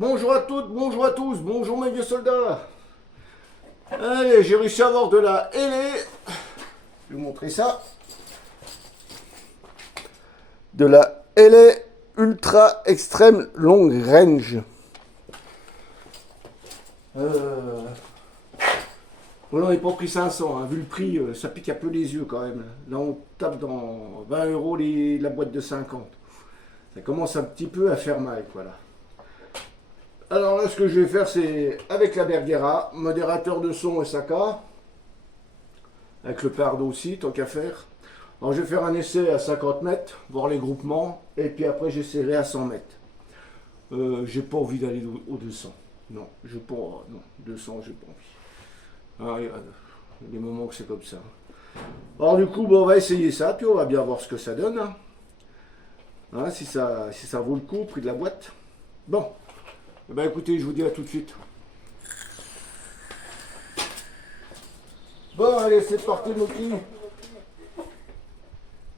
Bonjour à toutes, bonjour à tous, bonjour mes vieux soldats. Allez, j'ai réussi à avoir de la LA. Je vais vous montrer ça. De la LA Ultra Extreme Long Range. Voilà, on n'est pas pris 500, hein. Vu le prix, ça pique un peu les yeux quand même. Là, on tape dans 20 euros la boîte de 50. Ça commence un petit peu à faire mal, voilà. Alors là, ce que je vais faire, c'est avec la Bergera, modérateur de son Osaka, avec le Pardo aussi, tant qu'à faire. Alors je vais faire un essai à 50 mètres, voir les groupements, et puis après j'essaierai à 100 mètres. J'ai pas envie d'aller au 200. Non, non, 200, j'ai pas envie. Ah, il y a des moments que c'est comme ça. Alors du coup, bon, on va essayer ça, puis on va bien voir ce que ça donne. Hein, si ça vaut le coup, prix de la boîte. Bon, eh ben, écoutez, je vous dis à tout de suite. Bon, allez, c'est parti, mon petit.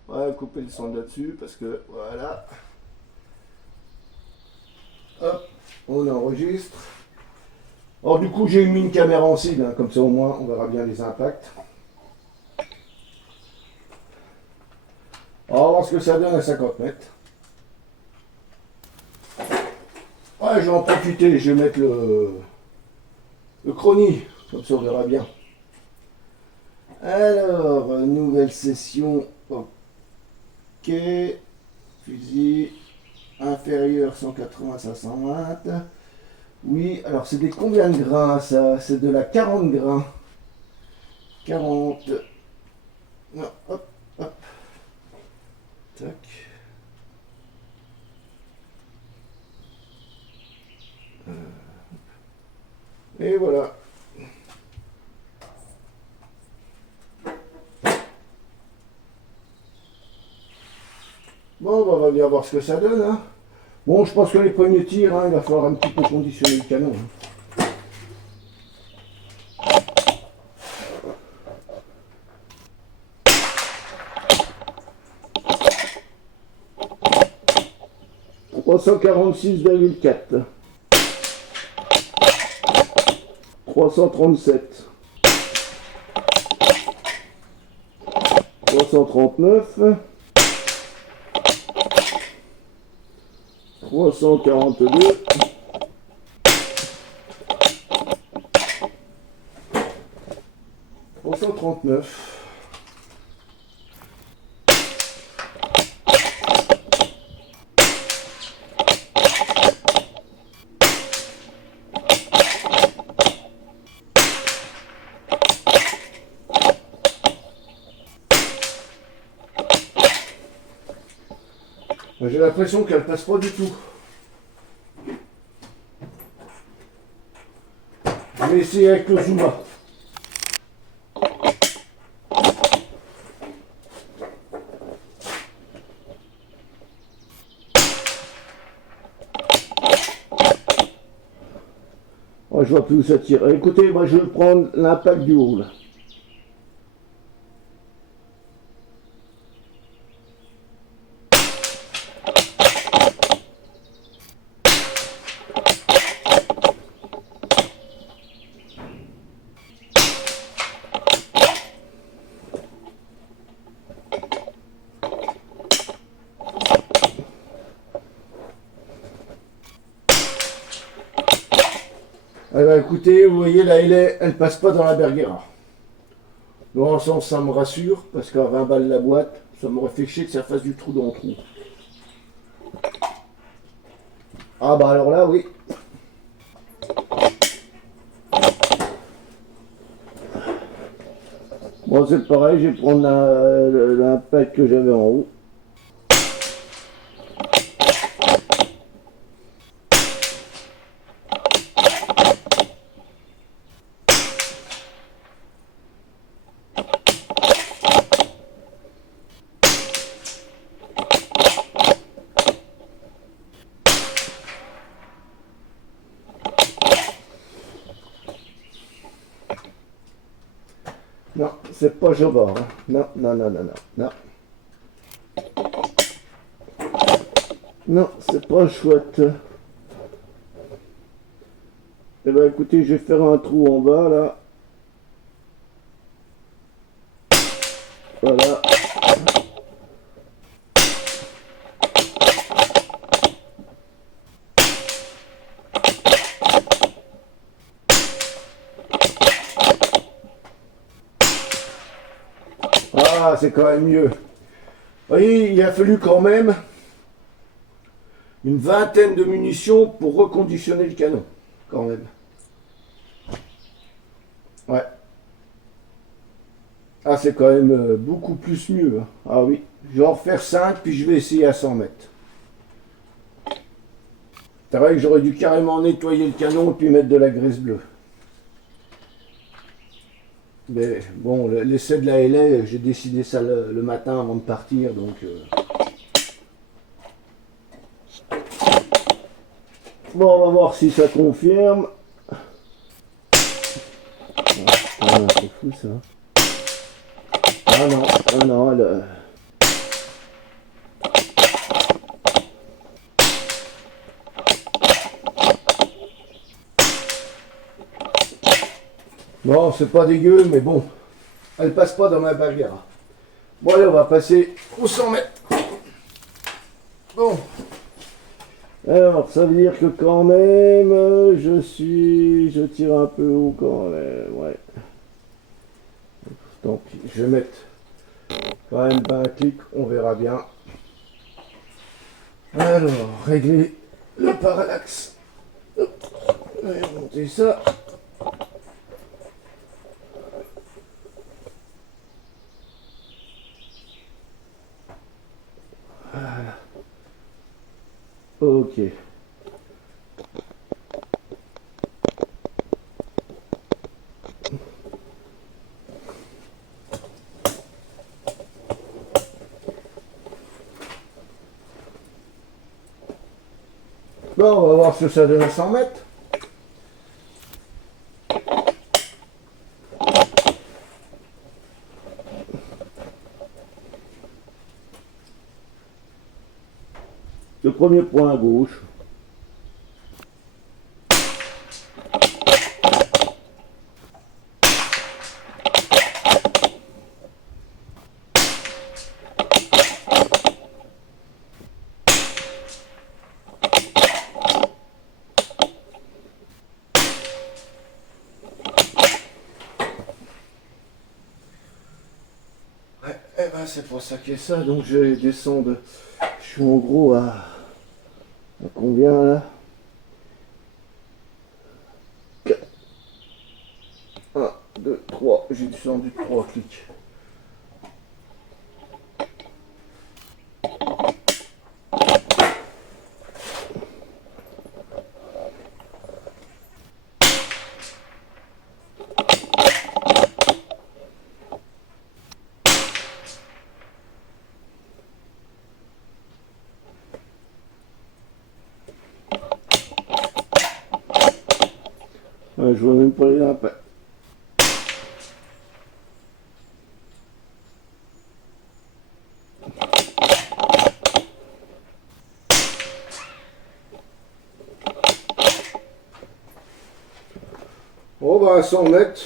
On va couper le son là-dessus, parce que, voilà. Hop, on enregistre. Alors du coup, j'ai mis une caméra en cible, hein, comme ça au moins, on verra bien les impacts. On va voir ce que ça donne à 50 mètres. Ouais, je vais en profiter, je vais mettre le chronie, comme ça on verra bien. Alors, nouvelle session, ok, fusil inférieur 180-520. Oui, alors c'est des combien de grains ça? C'est de la 40 grains. 40. Non, hop, hop. Tac. Et voilà. Bon, bah, on va bien voir ce que ça donne. Hein. Bon, je pense que les premiers tirs, hein, il va falloir un petit peu conditionner le canon. Hein. 346,4. 337. 339. 342. 339. J'ai l'impression qu'elle passe pas du tout. Je vais essayer avec le Zuma. Oh, je vois plus où ça tire. Écoutez, moi je vais prendre l'impact du haut là. Alors écoutez, vous voyez la LA, elle passe pas dans la Bergera. Dans un sens, ça me rassure, parce qu'à 20 balles la boîte, ça m'aurait fait chier que ça fasse du trou dans le trou. Ah bah alors là, oui. Bon, c'est pareil, je vais prendre l'impact que j'avais en haut. Non, c'est pas Jobard. Hein. Non, non, non, non, non, non. Non, c'est pas chouette. Eh ben écoutez, je vais faire un trou en bas là. Voilà. Ah, c'est quand même mieux. Vous voyez, il a fallu quand même une vingtaine de munitions pour reconditionner le canon. Quand même. Ouais. Ah, c'est quand même beaucoup plus mieux. Hein. Ah oui. Je vais en refaire 5, puis je vais essayer à 100 mètres. C'est vrai que j'aurais dû carrément nettoyer le canon et puis mettre de la graisse bleue. Mais bon, l'essai de la LA, j'ai décidé ça le matin avant de partir, donc... Bon, on va voir si ça confirme. Ah, c'est fou ça. Ah non, elle... Bon, c'est pas dégueu, mais bon, elle passe pas dans ma bagarre. Bon, allez, on va passer au 100 mètres. Bon. Alors, ça veut dire que quand même, je tire un peu haut quand même, ouais. Tant pis, je vais mettre quand même 20 clics, on verra bien. Alors, régler le parallaxe. Hop, on va remonter ça. Voilà. Ok. Bon, on va voir ce que ça donne à 100 mètres. Le premier point à gauche. Ouais, eh ben c'est pour ça qu'il y a ça, donc je vais descendre. Je suis en gros à combien là? 1, 2, 3, j'ai descendu 3 clics. Ouais, je vois même pas les lapins. Bon bah à 100 mètres.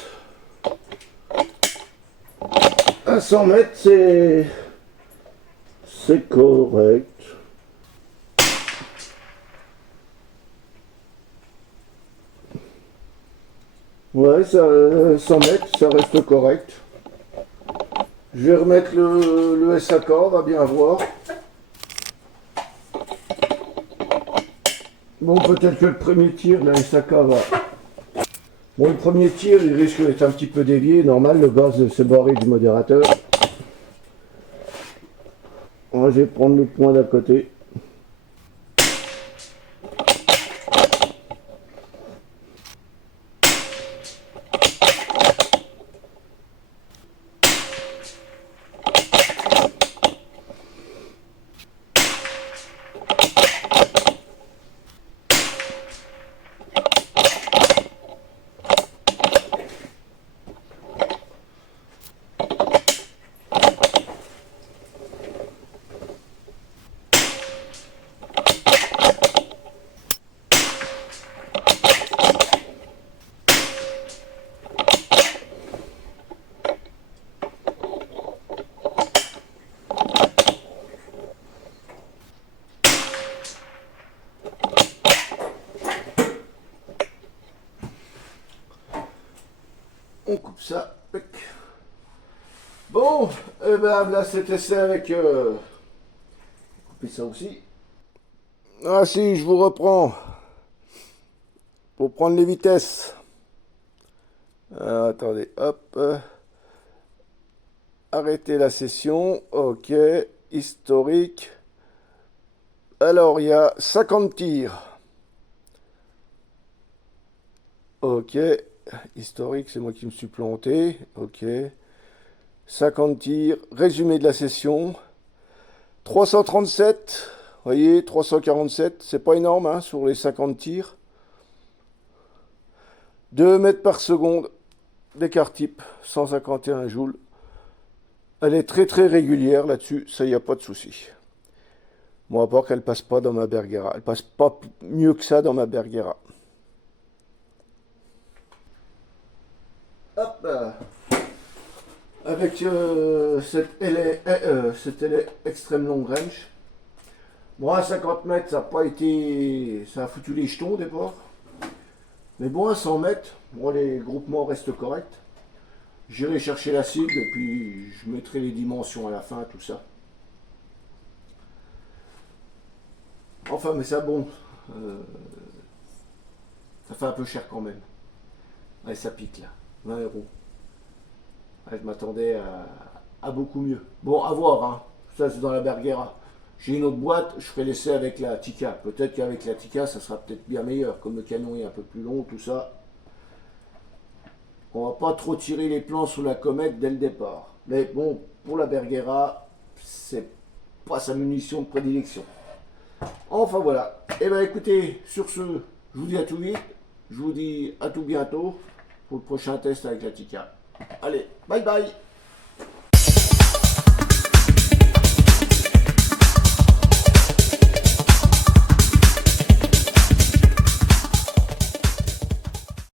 À 100 mètres c'est correct. Ouais, ça, 100 mètres, ça reste correct. Je vais remettre le SAK, on va bien voir. Bon, peut-être que le premier tir, la SAK va... Bon, le premier tir, il risque d'être un petit peu dévié. Normal, le gaz s'est barré du modérateur. Moi, je vais prendre le point d'à côté. On coupe ça. Tac. Bon, et ben là cet essai avec... couper ça aussi. Ah si, je vous reprends. Pour prendre les vitesses. Alors, attendez, hop. Arrêter la session. Ok. Historique. Alors, il y a 50 tirs. Ok. Historique, c'est moi qui me suis planté. Ok. 50 tirs. Résumé de la session. 337. Vous voyez, 347. C'est pas énorme hein, sur les 50 tirs. 2 mètres par seconde d'écart type. 151 joules. Elle est très très régulière là-dessus. Ça, il n'y a pas de souci. Bon, à part qu'elle passe pas dans ma Bergera. Elle passe pas mieux que ça dans ma Bergera. Hop, avec cette ailée extrême long range. Bon, à 50 mètres, ça n'a pas été. Ça a foutu les jetons au départ. Mais bon, à 100 mètres, bon, les groupements restent corrects. J'irai chercher la cible et puis je mettrai les dimensions à la fin, tout ça. Enfin, mais ça, bon. Ça fait un peu cher quand même. Ouais, ça pique là. 20 euros. Ouais, je m'attendais à beaucoup mieux. Bon, à voir, hein. Ça, c'est dans la Bergera. J'ai une autre boîte, je ferai l'essai avec la Tikka. Peut-être qu'avec la Tikka, ça sera peut-être bien meilleur. Comme le canon est un peu plus long, tout ça. On va pas trop tirer les plans sous la comète dès le départ. Mais bon, pour la Bergera, c'est pas sa munition de prédilection. Enfin voilà. Et ben écoutez, sur ce, je vous dis à tout vite. Je vous dis à tout bientôt pour le prochain test avec la Tikka. Allez, bye bye.